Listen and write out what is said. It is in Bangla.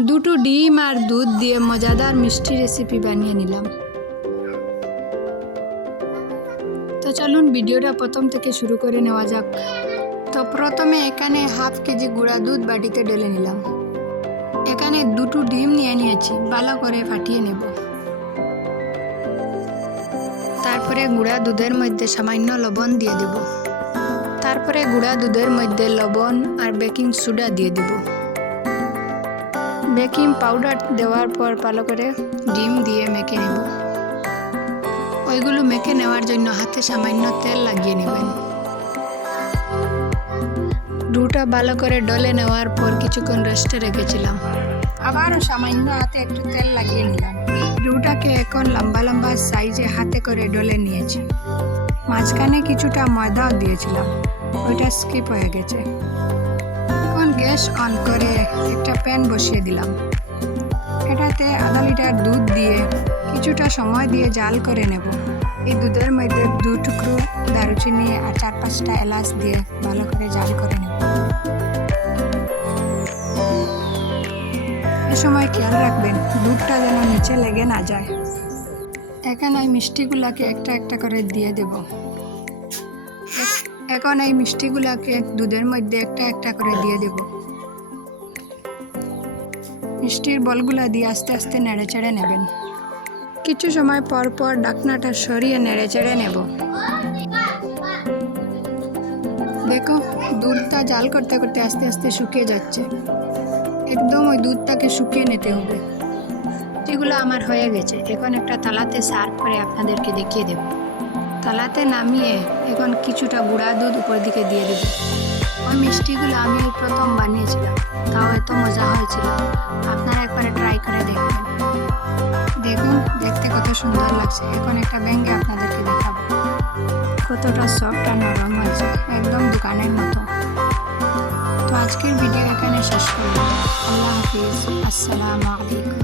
দুটো ডিম আর দুধ দিয়ে মজাদার মিষ্টি রেসিপি বানিয়ে নিলাম। তো চলুন ভিডিওটা প্রথম থেকে শুরু করে নেওয়া যাক। তো প্রথমে এখানে হাফ কেজি গুঁড়া দুধ বাটিতে ঢেলে নিলাম। এখানে দুটো ডিম নিয়ে নিয়েছি, ভালো করে ফাটিয়ে নেব। তারপরে গুঁড়া দুধের মধ্যে সামান্য লবণ দিয়ে দেব। তারপরে গুঁড়া দুধের মধ্যে লবণ আর বেকিং সোডা দিয়ে দেব। বেকিং পাউডার দেওয়ার পর ভালো করে ডিম দিয়ে মেখে নেব। ওইগুলো মেখে নেওয়ার জন্য হাতে সামান্য তেল লাগিয়ে নেবেন। ডোটা ভালো করে ডলে নেওয়ার পর কিছুক্ষণ রেস্টে রেখেছিলাম। আবারও সামান্য হাতে একটু তেল লাগিয়ে নিলাম। ডোটাকে এখন লম্বা লম্বা সাইজে হাতে করে ডলে নিয়েছি। মাঝখানে কিছুটা ময়দাও দিয়েছিলাম, ওইটা স্কিপ হয়ে গেছে। এখন গ্যাস অন করে একটা প্যান বসিয়ে দিলাম। এটাতে আধা লিটার দুধ দিয়ে কিছুটা সময় দিয়ে জাল করে নেব। এই দুধের মধ্যে 2 টুকরো দারুচিনি আর 4-5টা এলাচ দিয়ে ভালো করে জাল করে নেব। এই সময় খেয়াল রাখবেন দুধটা যেন নিচে লেগে না যায়। এখন এই মিষ্টিগুলাকে একটা একটা করে দিয়ে দেব। এখন এই মিষ্টিগুলাকে দুধের মধ্যে একটা একটা করে দিয়ে দেব। মিষ্টির বলগুলা দিয়ে আস্তে আস্তে নেড়ে চেড়ে নেবেন। কিছু সময় পর পর ঢাকনাটা সরিয়ে নেড়ে চেড়ে নেব। দেখো দুধটা জাল করতে করতে আস্তে আস্তে শুকিয়ে যাচ্ছে। একদম ওই দুধটাকে শুকিয়ে নিতে হবে। এগুলো আমার হয়ে গেছে। এখন একটা থালাতে সার্ভ করে আপনাদেরকে দেখিয়ে দেব। থালাতে নামিয়ে এখন কিছুটা গুঁড়া দুধ উপর দিকে দিয়ে দেব। ওই মিষ্টিগুলো আমি প্রথম বানিয়েছিলাম, তাও এত মজা হয়েছিল। আপনারা একবারে ট্রাই করে দেখবেন। দেখুন দেখতে কত সুন্দর লাগছে। এখন একটা ভেঙে আপনাদেরকে দেখাবো কতটা সফট আর নরম হয়েছে, একদম দোকানের মতো। তো আজকের ভিডিও এখানে শেষ করলাম। আল্লাহ হাফিজ, আসসালামু আলাইকুম।